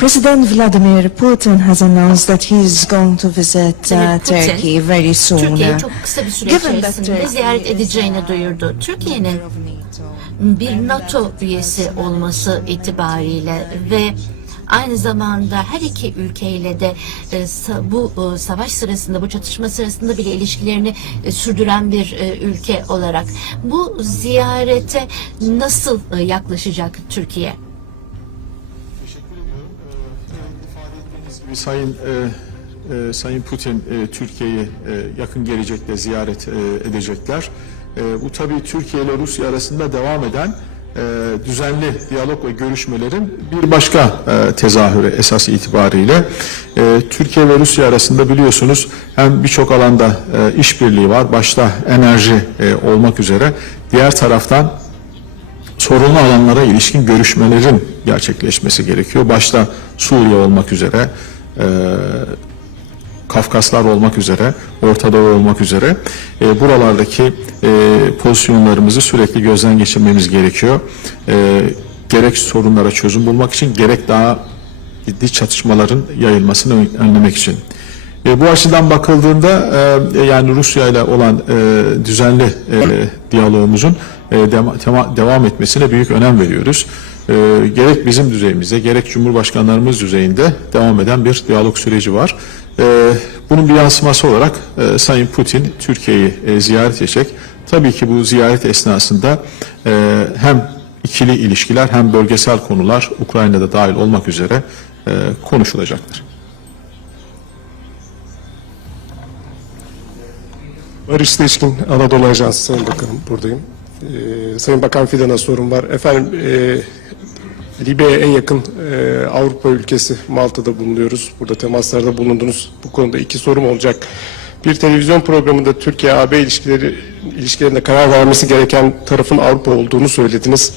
President Vladimir Putin has announced that he is going to visit uh, Putin, Turkey very soon. Türkiye'yi uh, çok kısa bir süre given that içerisinde Turkey ziyaret is edeceğini duyurdu. Türkiye'nin bir NATO üyesi olması itibariyle ve aynı zamanda her iki ülkeyle de e, bu e, savaş sırasında, bu çatışma sırasında bile ilişkilerini e, sürdüren bir ülke olarak bu ziyarete nasıl yaklaşacak Türkiye? Sayın e, e, Sayın Putin e, Türkiye'yi e, yakın gelecekte ziyaret e, edecekler. E, bu tabii Türkiye ile Rusya arasında devam eden e, düzenli diyalog ve görüşmelerin bir başka e, tezahürü esas itibariyle. E, Türkiye ve Rusya arasında biliyorsunuz hem birçok alanda e, işbirliği var, başta enerji e, olmak üzere. Diğer taraftan sorunlu alanlara ilişkin görüşmelerin gerçekleşmesi gerekiyor. Başta Suriye olmak üzere, e, Kafkaslar olmak üzere, Orta Doğu olmak üzere e, buralardaki e, pozisyonlarımızı sürekli gözden geçirmemiz gerekiyor. E, gerek sorunlara çözüm bulmak için gerek daha ciddi çatışmaların yayılmasını ön- önlemek için. E, bu açıdan bakıldığında e, yani Rusya ile olan e, düzenli e, diyalogumuzun e, dema- tema- devam etmesine büyük önem veriyoruz. E, gerek bizim düzeyimizde gerek Cumhurbaşkanlarımız düzeyinde devam eden bir diyalog süreci var. E, bunun bir yansıması olarak e, Sayın Putin Türkiye'yi e, ziyaret edecek. Tabii ki bu ziyaret esnasında e, hem ikili ilişkiler hem bölgesel konular Ukrayna'da dahil olmak üzere e, konuşulacaktır. Barış Seçkin, Anadolu Ajansı Sayın Bakanım buradayım. Ee, Sayın Bakan Fidan'a sorum var. Efendim e, Libya'ya en yakın e, Avrupa ülkesi Malta'da bulunuyoruz. Burada temaslarda bulundunuz. Bu konuda iki sorum olacak. Bir televizyon programında Türkiye-AB ilişkileri ilişkilerinde karar vermesi gereken tarafın Avrupa olduğunu söylediniz.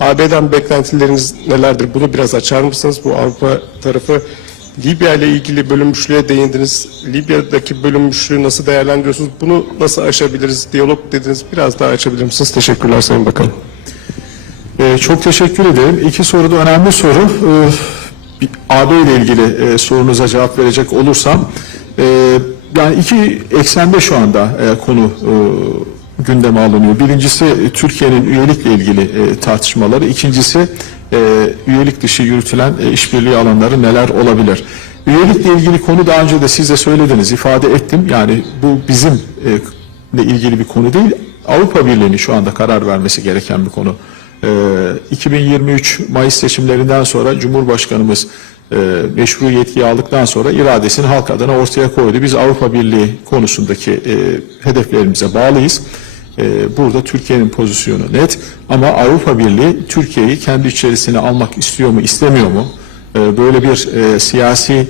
AB'den beklentileriniz nelerdir? Bunu biraz açar mısınız? Bu Avrupa tarafı Libya ile ilgili bölünmüşlüğe değindiniz. Libya'daki bölünmüşlüğü nasıl değerlendiriyorsunuz? Bunu nasıl aşabiliriz? Diyalog dediniz. Biraz daha açabilir misiniz? Teşekkürler Sayın Bakanım. Ee, çok teşekkür ederim. İki soru da önemli soru. Ee, bir AB ile ilgili e, sorunuza cevap verecek olursam, e, yani iki eksende şu anda e, konu e, gündeme alınıyor. Birincisi e, Türkiye'nin üyelikle ilgili e, tartışmaları. İkincisi e, üyelik dışı yürütülen e, işbirliği alanları neler olabilir? Üyelikle ilgili konu daha önce de siz de söylediniz, ifade ettim. Yani bu bizim e, ilgili bir konu değil. Avrupa Birliği'nin şu anda karar vermesi gereken bir konu. Ee, 2023 Mayıs seçimlerinden sonra Cumhurbaşkanımız e, meşru yetkiyi aldıktan sonra iradesini halk adına ortaya koydu. Biz Avrupa Birliği konusundaki e, hedeflerimize bağlıyız. E, burada Türkiye'nin pozisyonu net ama Avrupa Birliği Türkiye'yi kendi içerisine almak istiyor mu istemiyor mu? Böyle bir siyasi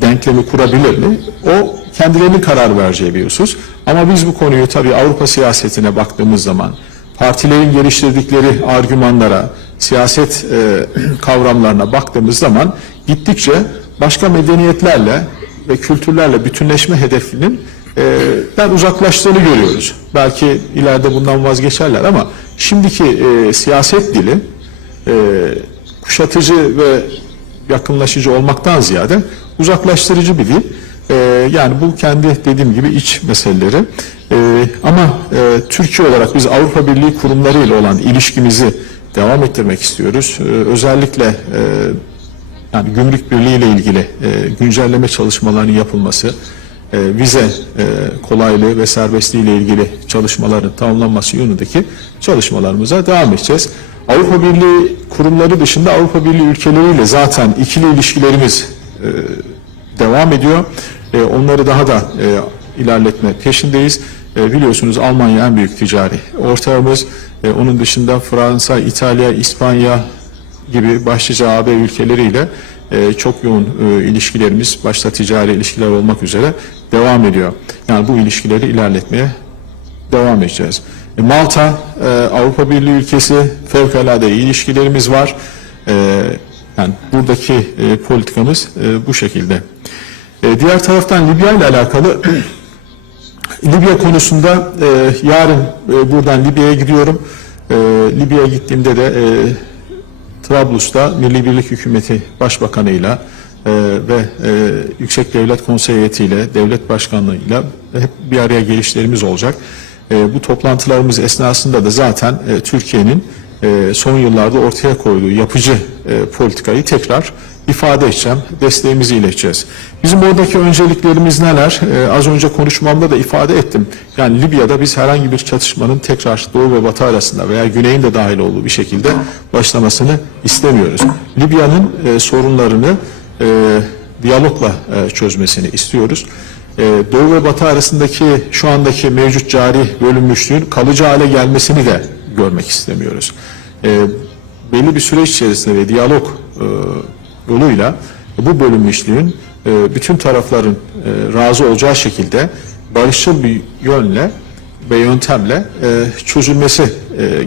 denklemi kurabilir mi? O kendilerinin karar vereceği bir husus. Ama biz bu konuyu tabii Avrupa siyasetine baktığımız zaman partilerin geliştirdikleri argümanlara, siyaset e, kavramlarına baktığımız zaman gittikçe başka medeniyetlerle ve kültürlerle bütünleşme hedefinin e, ben uzaklaştığını görüyoruz. Belki ileride bundan vazgeçerler ama şimdiki e, siyaset dili e, kuşatıcı ve yakınlaşıcı olmaktan ziyade uzaklaştırıcı bir dil. Ee, yani bu kendi dediğim gibi iç meseleleri. Ama e, Türkiye olarak biz Avrupa Birliği kurumlarıyla olan ilişkimizi devam ettirmek istiyoruz. Ee, özellikle e, yani gümrük birliği ile ilgili e, güncelleme çalışmalarının yapılması, e, vize e, kolaylığı ve serbestliği ile ilgili çalışmaların tamamlanması yönündeki çalışmalarımıza devam edeceğiz. Avrupa Birliği kurumları dışında Avrupa Birliği ülkeleriyle zaten ikili ilişkilerimiz e, devam ediyor. E, onları daha da e, ilerletme peşindeyiz. E, biliyorsunuz Almanya en büyük ticari ortağımız. E, onun dışında Fransa, İtalya, İspanya gibi başlıca AB ülkeleriyle e, çok yoğun ilişkilerimiz, başta ticari ilişkiler olmak üzere devam ediyor. Yani bu ilişkileri ilerletmeye devam edeceğiz. Malta, Avrupa Birliği ülkesi fevkalade iyi ilişkilerimiz var. Yani buradaki politikamız bu şekilde. Diğer taraftan Libya ile alakalı Libya konusunda e, yarın e, buradan Libya'ya gidiyorum. E, Libya'ya gittiğimde de e, Trablus'ta Milli Birlik Hükümeti Başbakanı'yla e, ve e, Yüksek Devlet Konseyi heyetiyle, devlet başkanlığıyla hep bir araya gelişlerimiz olacak. E, bu toplantılarımız esnasında da zaten e, Türkiye'nin e, son yıllarda ortaya koyduğu yapıcı e, politikayı tekrar ifade edeceğim, desteğimizi ileteceğiz. Bizim oradaki önceliklerimiz neler? E, az önce konuşmamda da ifade ettim. Yani Libya'da biz herhangi bir çatışmanın tekrar Doğu ve Batı arasında veya Güney'in de dahil olduğu bir şekilde başlamasını istemiyoruz. Libya'nın e, sorunlarını e, diyalogla e, çözmesini istiyoruz. E, Doğu ve Batı arasındaki şu andaki mevcut cari bölünmüşlüğün kalıcı hale gelmesini de görmek istemiyoruz. E, belli bir süreç içerisinde ve diyalog e, yoluyla bu bölünmüşlüğün e, bütün tarafların e, razı olacağı şekilde barışçıl bir yönle ve yöntemle e, çözülmesi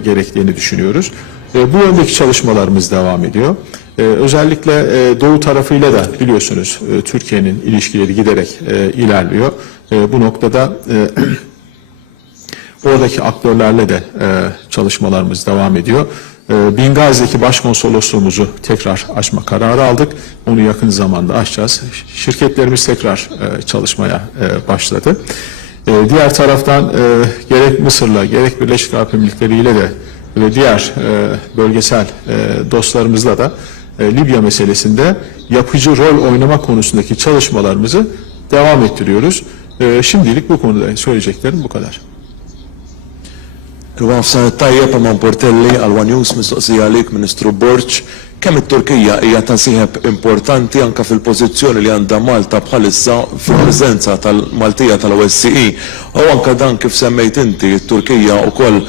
gerektiğini düşünüyoruz. Bu yöndeki çalışmalarımız devam ediyor. Özellikle doğu tarafıyla da biliyorsunuz Türkiye'nin ilişkileri giderek ilerliyor. Bu noktada oradaki aktörlerle de çalışmalarımız devam ediyor. E, Bingazi'deki başkonsolosluğumuzu tekrar açma kararı aldık. Onu yakın zamanda açacağız. Şirketlerimiz tekrar e, çalışmaya e, başladı. E, diğer taraftan e, gerek Mısır'la gerek Birleşik Arap Emirlikleri ile de ve diğer bölgesel dostlarımızla da Libya meselesinde yapıcı rol oynama konusundaki çalışmalarımızı devam ettiriyoruz. E, şimdilik bu konuda söyleyeceklerim bu kadar. Rwaf sa tajjeb ma' Portelli għal One News mistoqsija għalik Ministru Borċ kemm it-Turkija hija ta' sieħeb importanti anka fil-pożizzjoni li għandha Malta bħalissa fil-preżenza tal-Maltija tal-OSCE u anka dan kif semmejt inti t-Turkija wkoll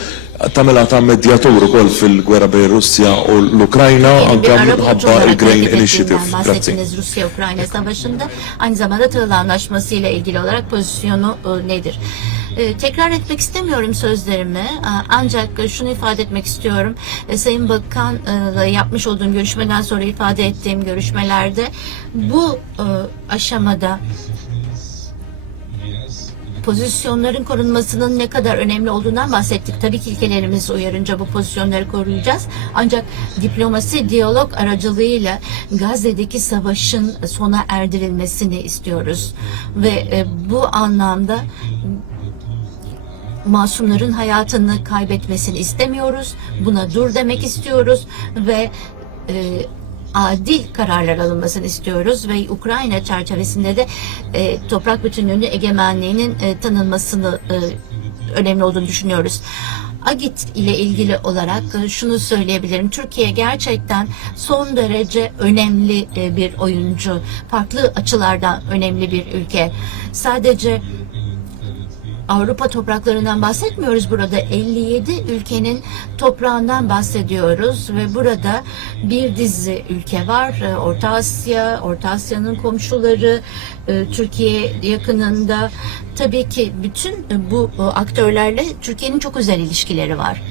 tagħmilha ta' medjatur ukoll fil-gwerra bejn Russja u l-Ukrajna anka minħabba il-Grain Initiative. bahsettiniz Rusya-Ukrayna savaşında. Aynı zamanda Tahıl Anlaşması ile ilgili olarak pozisyonu e, nedir? E, tekrar etmek istemiyorum sözlerimi A- ancak şunu ifade etmek istiyorum. E, Sayın Bakan'la yapmış olduğum görüşmeden sonra ifade ettiğim görüşmelerde bu e, aşamada pozisyonların korunmasının ne kadar önemli olduğundan bahsettik. Tabii ki ilkelerimiz uyarınca bu pozisyonları koruyacağız. Ancak diplomasi, diyalog aracılığıyla Gazze'deki savaşın sona erdirilmesini istiyoruz. Ve e, bu anlamda masumların hayatını kaybetmesini istemiyoruz. Buna dur demek istiyoruz ve e, adil kararlar alınmasını istiyoruz ve Ukrayna çerçevesinde de e, toprak bütünlüğünü, egemenliğinin e, tanınmasını e, önemli olduğunu düşünüyoruz. Agit ile ilgili olarak e, şunu söyleyebilirim. Türkiye gerçekten son derece önemli e, bir oyuncu. Farklı açılardan önemli bir ülke. Sadece Avrupa topraklarından bahsetmiyoruz burada. 57 ülkenin toprağından bahsediyoruz ve burada bir dizi ülke var. Ee, Orta Asya, Orta Asya'nın komşuları, e, Türkiye yakınında. Tabii ki bütün bu e, aktörlerle Türkiye'nin çok özel ilişkileri var.